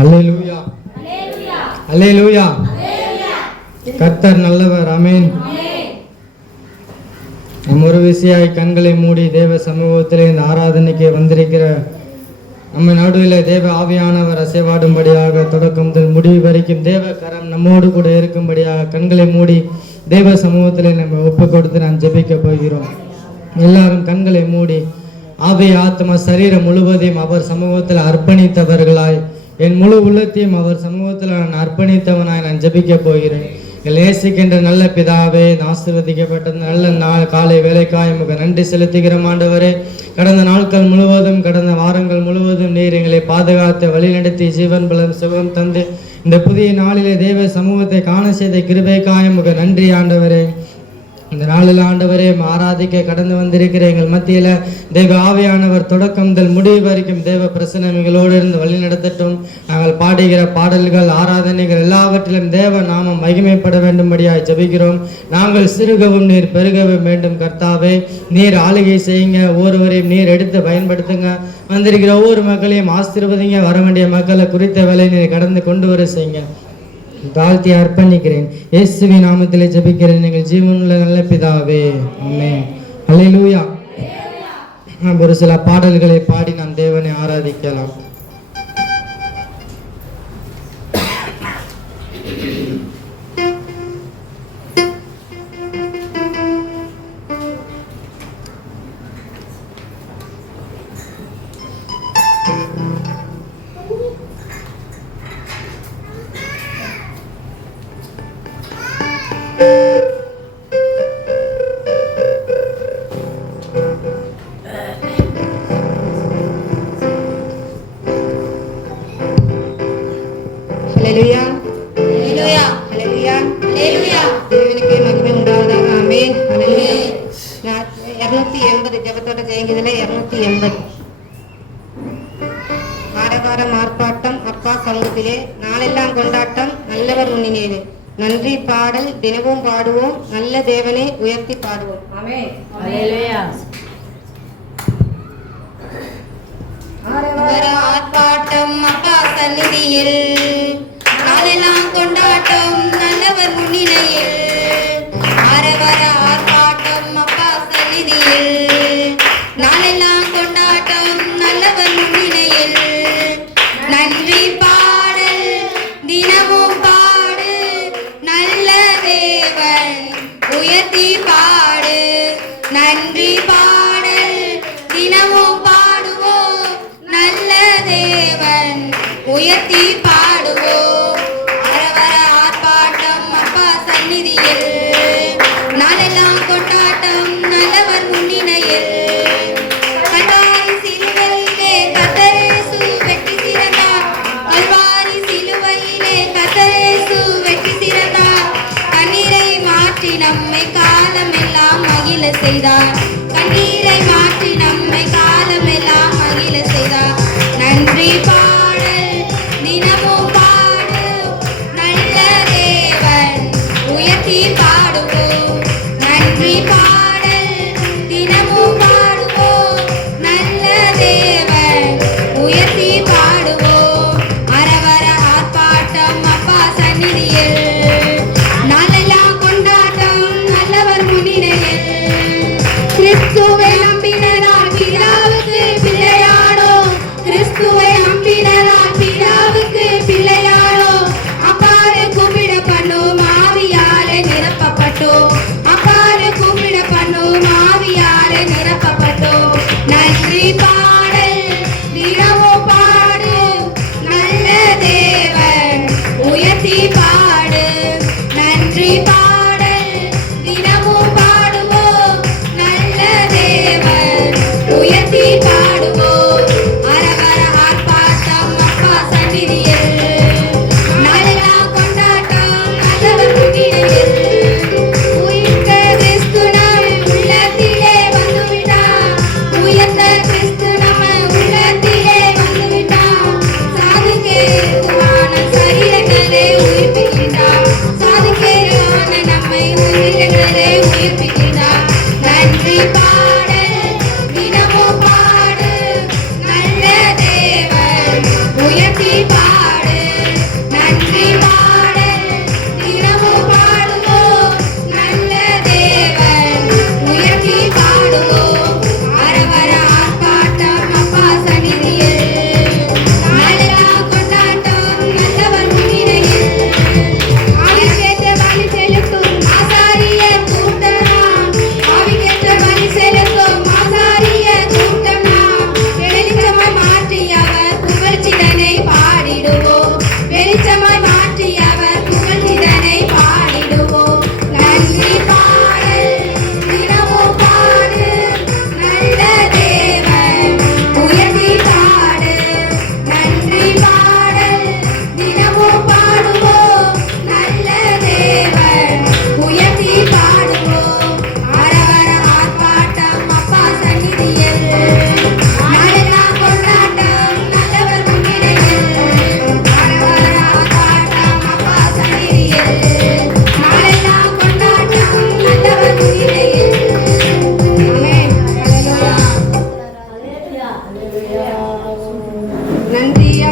அல்லேலூயா அல்லேலூயா. கர்த்தர் நல்லவர். ஆமென். நம் ஒரு விசையாய் கண்களை மூடி தேவ சமூகத்திலே இந்த ஆராதனைக்கு வந்திருக்கிற நம்ம நடுவில் தேவ ஆவியானவர் அசைவாடும்படியாக தொடக்கம் முதல் முடிவு வரைக்கும் தேவ கரம் நம்மோடு கூட இருக்கும்படியாக கண்களை மூடி தேவ சமூகத்திலே நம்ம ஒப்பு கொடுத்து நாம் ஜெபிக்க போகிறோம். எல்லாரும் கண்களை மூடி ஆவி ஆத்மா சரீரம் முழுவதையும் அவர் சமூகத்தில் அர்ப்பணித்தவர்களாய் என் முழு உள்ளத்தையும் அவர் சமூகத்தில் நான் அர்ப்பணித்தவனாய் நான் ஜெபிக்க போகிறேன். நேசிக்கின்ற நல்ல பிதாவே, ஆசீர்வதிக்கப்பட்ட நல்ல நாள் காலை வேலைக்காய் உமக்கு நன்றி செலுத்துகிறோம் ஆண்டவரே. கடந்த நாட்கள் முழுவதும் கடந்த வாரங்கள் முழுவதும் நீர் எங்களை பாதுகாத்து வழிநடத்தி ஜீவன் பலம் சுகம் தந்து இந்த புதிய நாளிலே தேவ சமூகத்தை காண செய்த கிருபைக்காய் உமக்கு நன்றி ஆண்டவரே. இந்த நாளில் ஆண்டவரே ஆராதிக்க கடந்து வந்திருக்கிற எங்கள் மத்தியில் தேவ ஆவியானவர் தொடக்கம் முதல் முடிவு வரைக்கும் தேவ பிரசன்னம் எங்களோடு இருந்து வழி நடத்தட்டும். நாங்கள் பாடுகிற பாடல்கள் ஆராதனைகள் எல்லாவற்றிலும் தேவ நாமம் மகிமைப்பட வேண்டும்படியாய் ஜெபிக்கிறோம். நாங்கள் சிறுகவும் நீர் பெருகவும் வேண்டும் கர்த்தாவே. நீர் ஆளுகை செய்யுங்க, ஒவ்வொருவரையும் நீர் எடுத்து பயன்படுத்துங்க. வந்திருக்கிற ஒவ்வொரு மக்களையும் ஆசீர்வதிங்க. வர வேண்டிய மக்களை குறித்த வேலை நீர் கடந்து கொண்டு வர செய்யுங்க. தாழ்த்தி அர்ப்பணிக்கிறேன். இயேசுவின் நாமத்திலே ஜெபிக்கிறேன் எங்கள் ஜீவனுள்ள நல்ல பிதாவே. ஆமென். அல்லேலூயா. நாம் ஒரு சில பாடல்களை பாடி நாம் தேவனை ஆராதிக்கலாம். ஹல்லேலூயா ஹல்லேலூயா ஹல்லேலூயா ஹல்லேலூயா. தேவனுக்கு மகிமை உண்டாவதாக. ஆமென். ஹல்லேலூயா. 280 ஜெபத்தோட ஜெயங்கிதிலே 280 ஆரவாரம் ஆர்ப்பாட்டம் அப்பா சமூகத்திலே நாளெல்லாம் கொண்டாட்டம் நல்லவர் முன்னினேது. நன்றி பாடல் தினமும் பாடுவோம், நல்ல தேவனை உயர்த்தி பாடுவோம். ஆமென். ஹல்லேலூயா. ஆர்ப்பாட்டம் அப்பா சந்நிதியில் நாளெல்லாம் கொண்டாட்டம் நல்லவர் முன்னிலையில். ஆரவார ஆர்ப்பாட்டம் அப்பா சந்நிதியில் நாளெல்லாம் கொண்டாட்டம் நல்லவர் முன்னிலையில். நன்றி பாடல் தினமும் பாடு, நல்ல தேவன் உயர்த்தி பாடு. நன்றி பாடல் தினமும் பாடுவோம், நல்ல தேவன் உயர்த்தி பாடுவோம். அரவர ஆர்ப்பாட்டம் அப்பா சந்நிதியில் நாளெல்லாம் கொண்டாட்டம் நல்லவர் முன்னிலையில். கல்வாரி சிலுவையிலே கர்த்தர் இயேசு வெற்றி சிறந்தார். கல்வாரி சிலுவையிலே கர்த்தர் இயேசு வெற்றி சிறந்தார். கண்ணீரை மாற்றி நம்மை காலமெல்லாம் மகிழ செய்தார். கண்ணீரை மாற்றி நம்மை காலமெல்லாம் மகிழ செய்தார். நன்றி பாடல் தினமும்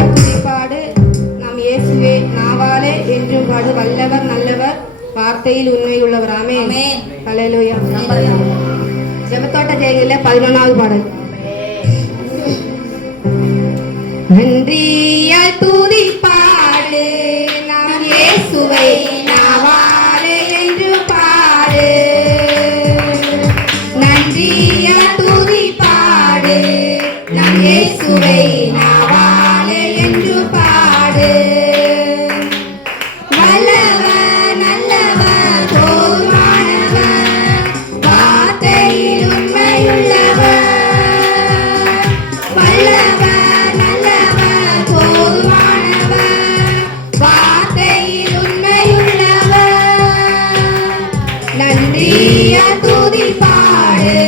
துதிப்பாடு நம் இயேசுவே நாவாலே என்றும் பாடு வல்லவர் நல்லவர் வார்த்தையில் உண்மையுள்ளவர் ஆமென். ஹல்லேலூயா. ஜெபத்தோட்ட ஜெயங்களில் 11வது பாடல். நன்றியால் துதிப்பாடு நம் இயேசுவை நாவாலே என்று பாடு. நன்றியால் துதிப்பாடு நம் இயேசுவை நாவாலே என்று பாடு. வல்லவர் நல்லவர் போதுமானவர் வார்த்தையில் உண்மையுள்ளவர். வல்லவர் நல்லவர் போதுமானவர் வார்த்தையில் உண்மையுள்ளவர். நன்றியால் துதிப்பாடு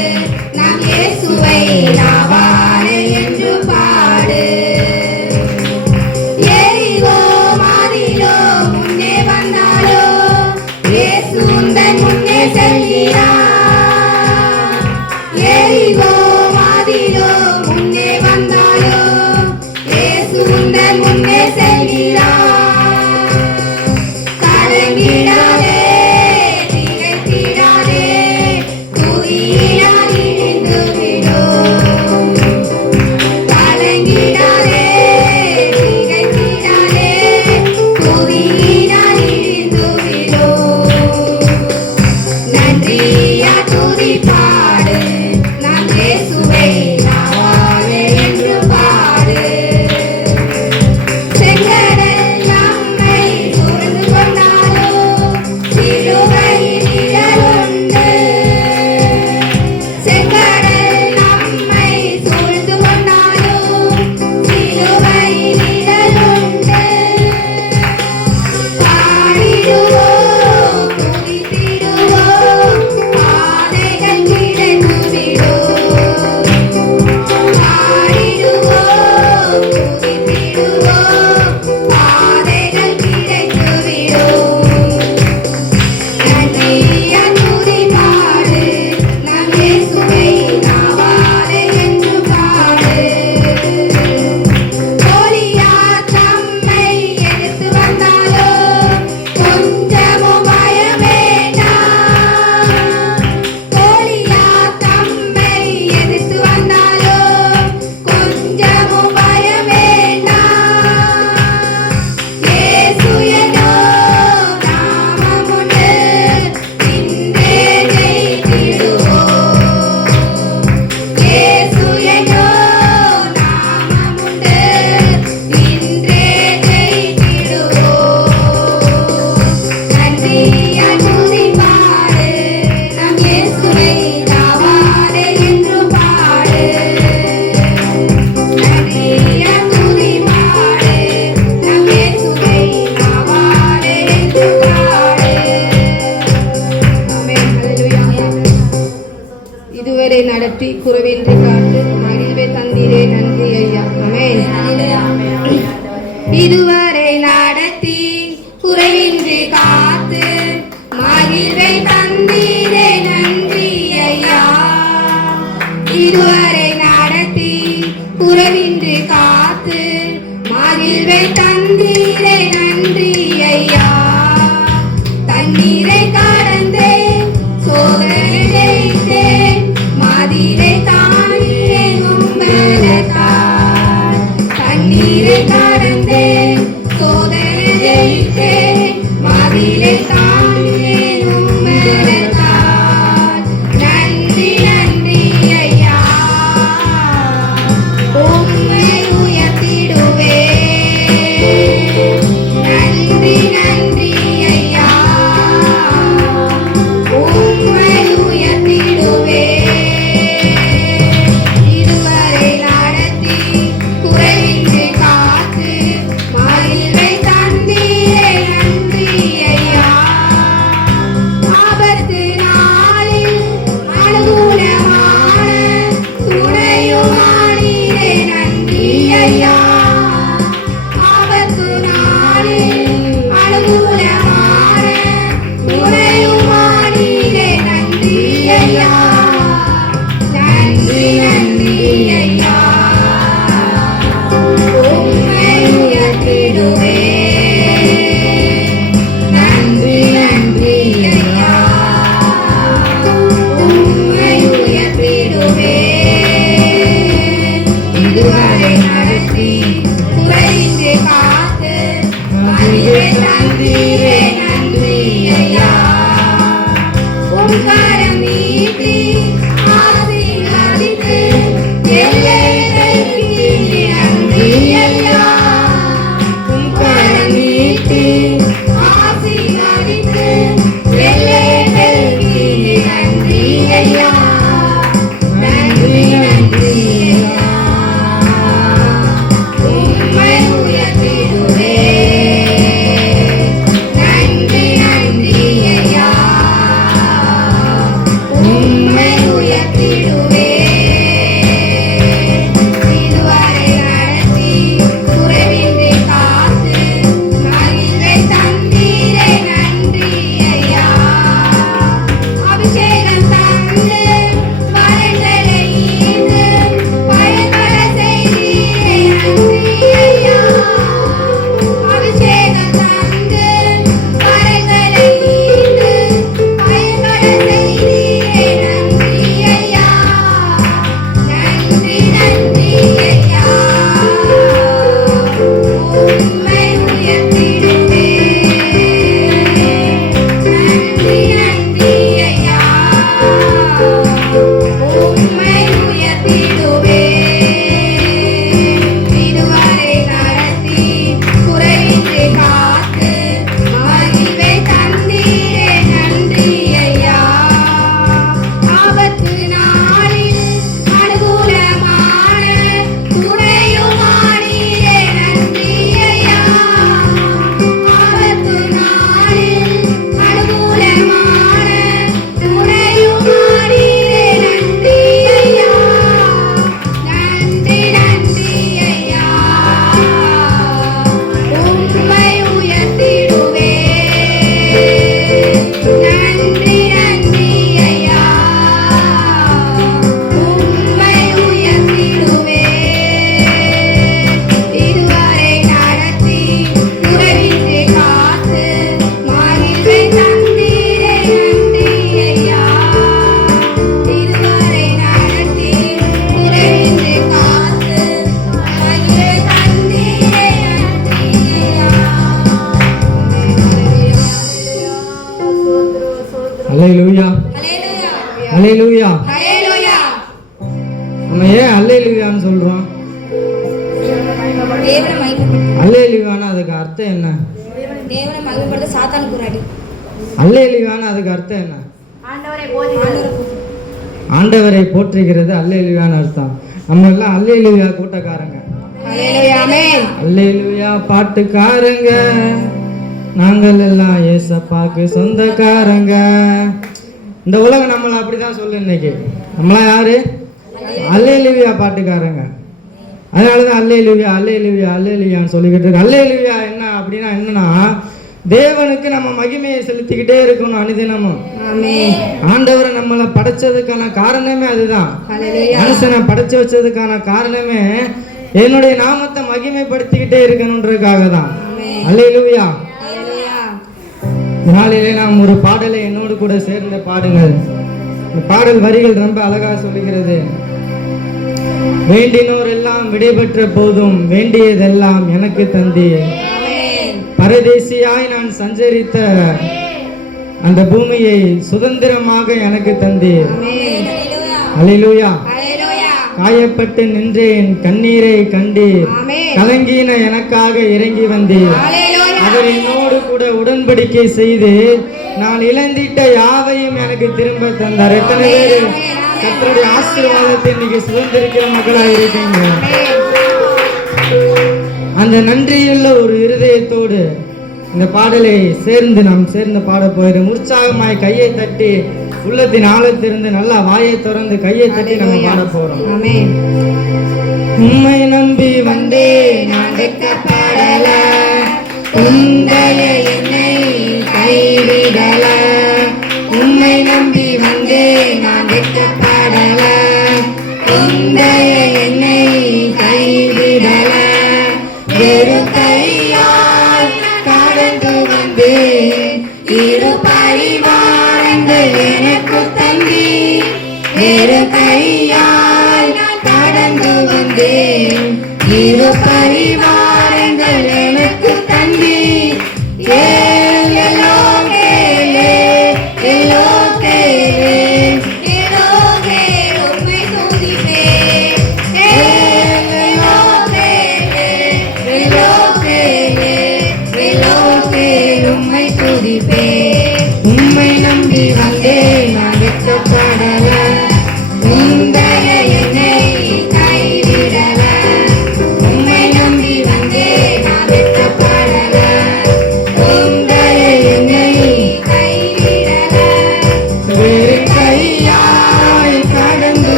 நம் இயேசுவை நாவாலே என்று பாடு. எரிகோ மாதிலோ முன்னே வந்தாலோ இயேசு உந்தன் முன்னே செல்கிறார். எரிகோ மாதிலோ முன்னே வந்தாலோ இயேசு உந்தன் முன்னே செல்கிறார். கலங்கிடாதே திகைத்திடாதே துதியினால் இணைந்து விடும். கலங்கிடாதே திகைத்திடாதே துதியினால் இணைந்து விடும். நன்றியால் துதிப்பாடு நம் இயேசுவை நாவாலே என்று பாடு. செங்கடல் நம்மை சூழ்ந்து கொண்டாலோ சிலுவையில் நிழலுண்டு. செங்கடல் நம்மை சூழ்ந்து கொண்டாலோ சிலுவையில் நிழலுண்டு. பாடிடுவோம் துதித்திடுவோம் பாதைகள் கிடைத்துவிடும். பாடிடுவோம் துதித்திடுவோம் பாதைகள் கிடைத்துவிடும். நன்றியால் துதிப்பாடு நம் இயேசுவை நாவாலே என்று பாடு. கோலியாத் தம்மை எதிர்த்து வந்தாலோ கொஞ்சமும் பயம் வேண்டாம். கோலியாத் தம்மை எதிர்த்து வந்தாலோ கொஞ்சமும் பயம் வேண்டாம். இயேசு என்னோ நாமம் உண்டு இன்றே ஜெயித்திடுவோம். இயேசு என்னோ நாமம் உண்டு இன்றே ஜெயித்திடுவோம். நன்றியால் துதிப்பாடு நம் இயேசுவை நாவாலே என்று பாடு. நன்றியால் துதிப்பாடு நம் இயேசுவை நாவாலே என்று பாடு. ஆமென். ஹல்லேலூயா. இதுவரை நடத்தி குறைவின்றி காத்து மகிழ்வை தந்தீரே நன்றி ஐயா. ஆமென். இதுவரை நடத்தி குறைவின்றி காத்து மகிழ்வை தந்தீரே நன்றி ஐயா. இதுவரை நடத்தி குறைவின்றி காத்து மகிழ்வை தந்தீரே நன்றி ஐயா. தண்ணீரை கடந்தேன் சோதனை ஜெயித்தேன் மதிலை தாண்டினேன் உம்மலத்தால். தண்ணீரை கடந்தேன் சோதனை ஜெயித்தேன் மதிலை தாண்டினேன் உம்மலத்தால். நன்றி நன்றி ஐயா உம்மை உயர்த்திடுவேன். நன்றி நன்றி ஐயா உம்மை உயர்த்திடுவேன். இதுவரை நடத்தி குறைவின்றி காத்து அல்லேலூயா. ஹalleluya. நம்ம ஏன் அல்லேலூயான்னு சொல்றோம்? தேவனை மகிமைப்படுத்த, அல்லேலூயான்னா அதுக்கு அர்த்தம் என்ன? தேவனை மகிமைப்படுத்த சாத்தானுக்கு ஒரு அடி. அல்லேலூயான்னா அதுக்கு அர்த்தம் என்ன? ஆண்டவரை போற்றுகிறது, ஆண்டவரை போற்றுகிறது அல்லேலூயான்னு அர்த்தம். நம்ம எல்லாம் அல்லேலூயா கூட்டக்காரங்க, ஹalleluya. ஆமென். அல்லேலூயா பாட்டுக்காரங்க, நாங்கள் எல்லாம் ஏசப்பாக்கு சொந்தக்காரங்க. இந்த உலகம் நம்மளை அப்படிதான் சொல்லு. இன்னைக்கு நம்மளாம் யாரு? அல்லேலூயா பாட்டுக்காரங்க. அதனாலதான் அல்லேலூயா அல்லேலூயா அல்லேலூயான்னு சொல்லிக்கிட்டு இருக்கு. அல்லேலூயா என்ன அப்படின்னா என்னன்னா, தேவனுக்கு நம்ம மகிமையை செலுத்திக்கிட்டே இருக்கணும் அனுதினமும். ஆமென். ஆண்டவரை நம்மளை படைச்சதுக்கான காரணமே அதுதான். ஹalleluya. மனுஷனை படைச்சு வச்சதுக்கான காரணமே என்னுடைய நாமத்தை மகிமைப்படுத்திக்கிட்டே இருக்கணுன்றதுக்காக தான். அல்லேலூயா. ஹalleluya. இந்த நாளிலே நாம் ஒரு பாடலை என்னோடு கூட சேர்ந்து பாடுங்கள். இந்த பாடல் வரிகள் ரொம்ப அழகா சொல்லுகிறது. வேண்டினோர் எல்லாம் விடைபெற்ற போதும் வேண்டியதெல்லாம் எனக்கு தந்தீர். பரதேசியாய் நான் சஞ்சரித்த அந்த பூமியை சுதந்திரமாக எனக்கு தந்தீர். அல்லேலூயா. காயப்பட்டு நின்றேன், கண்ணீரை கண்டீர், கலங்கின எனக்காக இறங்கி வந்தீர். அவர் என்னோடு கூட உடன்படிக்கை செய்து நான் இழந்திட்ட யாவையும் எனக்கு திரும்ப தந்தார். எத்தனை பேர் கர்த்தருடைய ஆசீர்வாதத்தை இன்னைக்கு சுதந்திரிக்கிற மக்களாக இருக்கீங்க? அந்த நன்றியுள்ள ஒரு இருதயத்தோடு இந்த பாடலை நாம் சேர்ந்து பாட போயிடும். உற்சாகமாய் கையை தட்டி, உள்ளத்தின் ஆழத்திலிருந்து நல்லா வாயை திறந்து கையை தட்டி நம்ம பாட போறோம். உம்மை நம்பி வந்தே நான் வெட்கப்படல, உந்தலே என்னை கைவிடல. உம்மை நம்பி வந்தே நான் வெட்கப்படல, உந்தலே என்னை கைவிடல. வெறு கையால் கடந்து வந்தே, இரு பரிவாரங்கள் எனக்கு தந்தி. வெறு கையால் கடந்து வந்தே, இரு பரிவாரங்கள் எனக்கு தந்தி.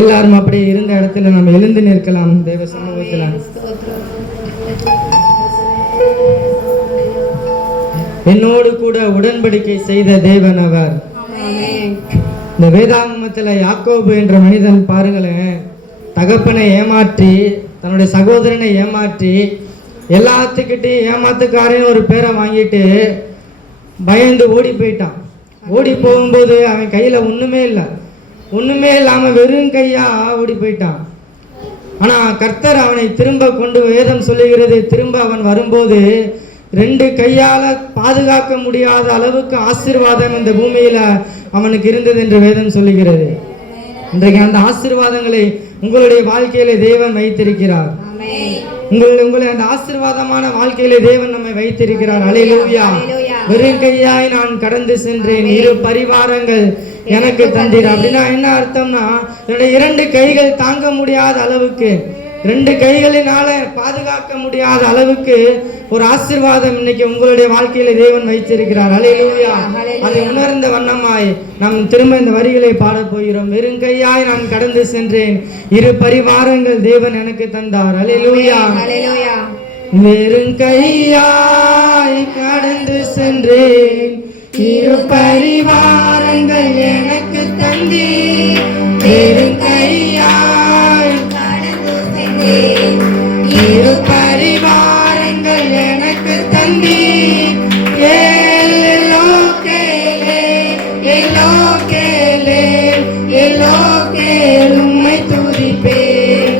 எல்லாரும் அப்படியே இருந்த இடத்துல நம்ம எழுந்து நிற்கலாம் தேவ சமூகத்தில். என்னோடு கூட உடன்படிக்கை செய்த தேவன் அவர். இந்த வேதாகமத்தில் யாக்கோபு என்ற மனிதன் பாருங்களேன், தகப்பனை ஏமாற்றி தன்னுடைய சகோதரனை ஏமாற்றி எல்லாத்துக்கிட்டையும் ஏமாத்துக்காரன்னு ஒரு பேரை வாங்கிட்டு பயந்து ஓடி போயிட்டான். ஓடி போகும்போது அவன் கையில் ஒன்றுமே இல்லாமல் வெறும் கையாக ஓடி போயிட்டான். ஆனால் கர்த்தர் அவனை திரும்ப கொண்டு, வேதம் சொல்லுகிறது, திரும்ப அவன் வரும்போது 2 கையால் பாதுகாக்க முடியாத அளவுக்கு ஆசீர்வாதம் இந்த பூமியில் அவனுக்கு இருந்தது என்று வேதம் சொல்லுகிறது. இன்றைக்கு அந்த ஆசீர்வாதங்களை உங்களுடைய வாழ்க்கையிலே தேவன் வைத்திருக்கிறார். உங்களை அந்த ஆசீர்வாதமான வாழ்க்கையிலே தேவன் நம்மை வைத்திருக்கிறார். அல்லேலூயா. வெறும் கையாய் நான் கடந்து சென்றேன், 2 பரிவாரங்கள் எனக்கு தந்தீர். அப்படின்னா என்ன அர்த்தம்னா, என்னுடைய 2 கைகள் தாங்க முடியாத அளவுக்கு, 2 கைகளினால பாதுகாக்க முடியாத அளவுக்கு ஒரு ஆசீர்வாதம் இன்னைக்கு உங்களுடைய வாழ்க்கையில தேவன் வைத்திருக்கிறார். அல்லேலூயா. அதை உணர்ந்த வண்ணமாய் நாம் திரும்ப இந்த வரிகளை பாடப் போகிறோம். வெறும் கையாய் நான் கடந்து சென்றேன், 2 பரிவாரங்கள் தேவன் எனக்கு தந்தார். அல்லேலூயா. வெறும் கையாய் கடந்து சென்றேன், 2 பரிவாரங்கள் எனக்கு தந்தீர். வெறும் கையாய் கடந்து சென்றேன், 2 பரிவாரங்கள் எனக்கு தந்தீர். உம்மை துதிப்பேன்.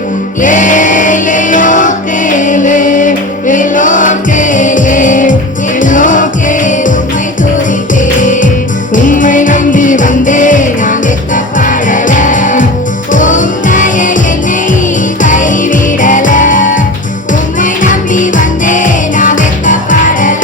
உம்மை நம்பி வந்தேன், நான் வெட்கப்படல. கைவிடல. உம்மை நம்பி வந்தேன், நான் வெட்கப்படல.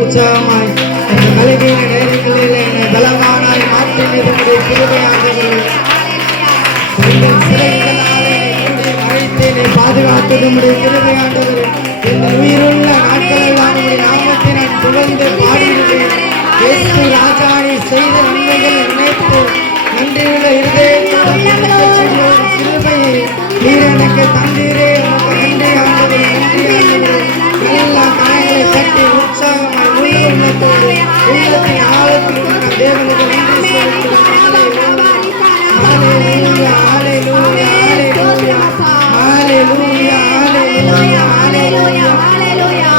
உற்சாகமாய் இந்த கலகின நேரங்களில் என்னை பலவானாய் மாற்றினது உம்முடைய கிருபையாண்டவரே. எங்கள் சிறைகளால் என்னை மறைத்து என்னை பாதுகாத்தது உம்முடைய கிருபையாண்டவரே. எங்கள் உயிருள்ள நாட்களெல்லாம் உம்முடைய நாமத்தை நான் புகழ்ந்து பாடுகிறேன். இயேசு ராஜா நீர் செய்த நன்மைகளை நினைத்து நன்றியுள்ள இருதயத்தோடு இருக்கக்கூடிய ஒரு கிருபையை நீர் எனக்கு தந்தீரே. உமக்கு நன்றி ஆண்டவரே, நன்றி ஆண்டவரே. எல்லா காயங்களை தட்டி உற்சாகமாய் முழு உள்ளத்தோடு உள்ளத்தின் ஆழத்தில் உள்ள தேவனுக்கு நன்றி செலுத்துகிறோம். ஹல்லேலூயா, ஹல்லேலூயா, ஹல்லேலூயா, ஹல்லேலூயா, ஹல்லேலூயா, ஹல்லேலூயா, ஹல்லேலூயா.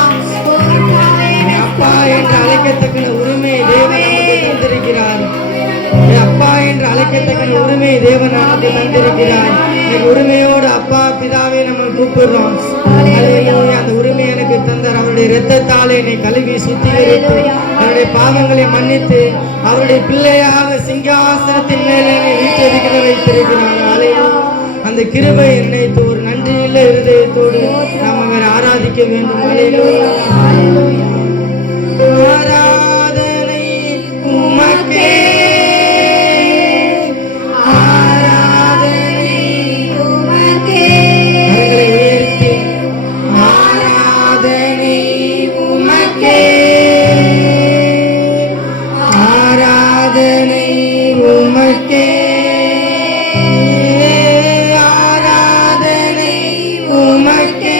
அப்பா என்று அழைக்கத்தக்க உரிமையை தேவன் நமக்கு தந்திருக்கிறார். அப்பா என்று அழைக்கத்தக்க உரிமை தேவன் நமக்கு தந்திருக்கிறார். இன்னைக்கு உரிமையோடு அப்பா பிதாவே நம்ம கூப்பிடுறோம். ஹல்லேலூயா. அந்த உரிமை எனக்கு தந்தார். அவருடைய இரத்தத்தாலே என்னை கழுவி சுத்திகரித்து அவருடைய பாவங்களை மன்னித்து அவருடைய பிள்ளையாக சிங்காசனத்தின் மேலே என்னை வீட்டிருக்கிற வைத்திருக்கிறார். ஹல்லேலூயா. அந்த கிருபை என்னை ஒரு நன்றியுள்ள இருதயத்தோடு நாம் அவர் ஆராதிக்க வேண்டும். ஹல்லேலூயா. ஆராதனை உமக்கே, ஆராதனை உமக்கே. கரங்களை உயர்த்தி ஆராதனை உமக்கே, ஆராதனை உமக்கே, ஆராதனை உமக்கே,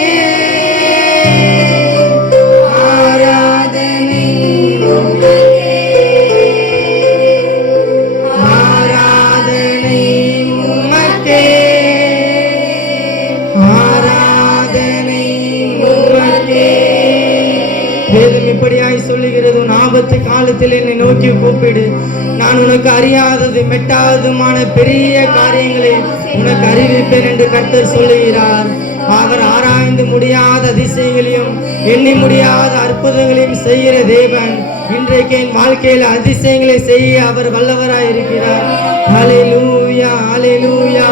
ஆராதனை உமக்கே, ஆராதனை உமக்கே, ஆராதனை உமக்கே. வேதம் இப்படியாய் சொல்லுகிறது, உன் ஆபத்து காலத்தில் என்னை நோக்கி கூப்பிடு, நான் உனக்கு அறியாதது மெட்டாததுமான பெரிய காரியங்களை உனக்கு அறிவிப்பேன் என்று கர்த்தர் சொல்லுகிறார். அவர் ஆராய்ந்து முடியாத அதிசயங்களையும் எண்ணி முடியாத அற்புதங்களையும் செய்கிற தேவன் இன்றைக்கு என் வாழ்க்கையில் அதிசயங்களை செய்ய அவர் வல்லவராய் இருக்கிறார். ஹல்லேலூயா, ஹல்லேலூயா.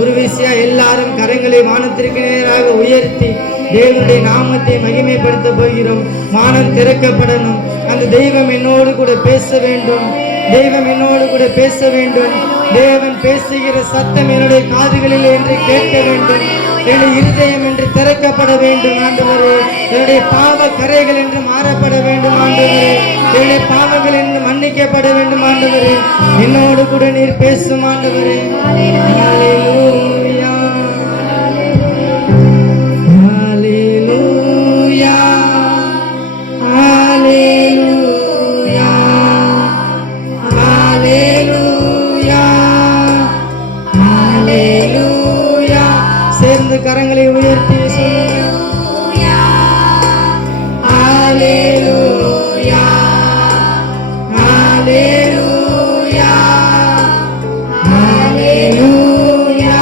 ஒரு விஷயம் எல்லாரும் கரங்களை வானத்திற்கு நேராக உயர்த்தி தேவனுடைய நாமத்தை மகிமைப்படுத்த போகிறோம். வானம் திறக்கப்படணும். அந்த தெய்வம் என்னோடு கூட பேச வேண்டும். தெய்வம் என்னோடு கூட பேச வேண்டும். தேவன் பேசுகிற சத்தம் என்னுடைய காதுகளில் என்று கேட்க வேண்டும். என்னுடைய இருதயம் என்று திறக்கப்பட வேண்டும் ஆண்டவரே. என்னுடைய பாவ கரைகள் என்று மாறப்பட வேண்டும் ஆண்டவரே. என்னுடைய பாவங்கள் என்று மன்னிக்கப்பட வேண்டும் ஆண்டவரே. என்னோடு கூட நீர் பேசும் ஆண்டவரே. ஹல்லேலூயா, ஹல்லேலூயா, ஹல்லேலூயா, ஹல்லேலூயா, ஹல்லேலூயா. சேர்ந்து கரங்களை உயர்த்தி சொல்லுங்க. ஹல்லேலூயா, ஹல்லேலூயா, ஹல்லேலூயா,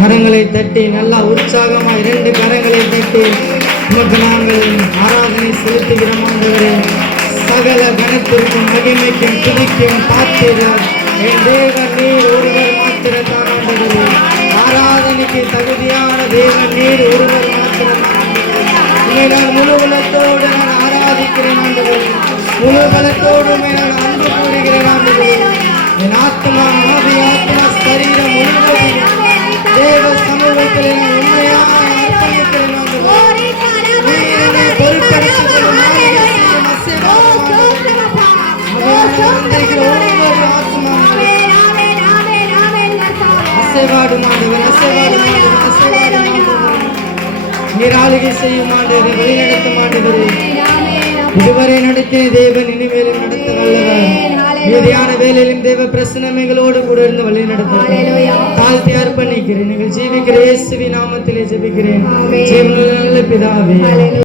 கரங்களை தட்டி நல்லா உற்சாகமா 2 கரங்களை தட்டி உமக்கு நாங்கள் ஆராதனை செலுத்துகிறோம் ஆண்டவரே. சகல கனத்திற்கும் மகிமைக்கும் துதிக்கும் பாத்திரர் என் தேவன் நீர் ஒருவர் மாத்திரத்தான் ஆண்டவரே. ஆராதனைக்கு தகுதியான தேவன் நீர் ஒருவர் மாத்திரத்தான் ஆண்டவரே. உம்மை நான் முழு உலகத்தோடு நான் ஆராதிக்கிறேன் ஆண்டவரே. முழு பலத்தோடு நான் அன்பு கூறுகிறேன் ஆண்டவரே. என் ஆத்மா ஆவி ஆத்மா சரீரம் முழுவதும் தேவ சமூகத்தில் நான் உண்மையாக அர்ப்பணிக்கிறேன் ஆண்டவரே. நீர் என்னை பொறுப்படுத்திக் கொள்ளும் ஆவியை செய்யும் அசைவாடும் ஆண்டவர், அசைவாடும் ஆண்டவர், அசைவாடும் ஆண்டவர். நீர் ஆளுகை செய்யும் ஆண்டவரே, வழிநடத்தும் ஆண்டவரே. இதுவரை நடத்திய தேவன் இனிமேலும் நடத்த வல்லவர். மீதியான வேலையிலும் தேவ பிரசன்னம் எங்களோடு கூட இருந்து வழி நடத்தும். தாழ்த்தி அர்ப்பணிக்கிறேன். நீங்கள் ஜீவிக்கிற இயேசுவின் நாமத்திலே ஜெபிக்கிறேன். ஜீவனுள்ள நல்ல பிதாவே.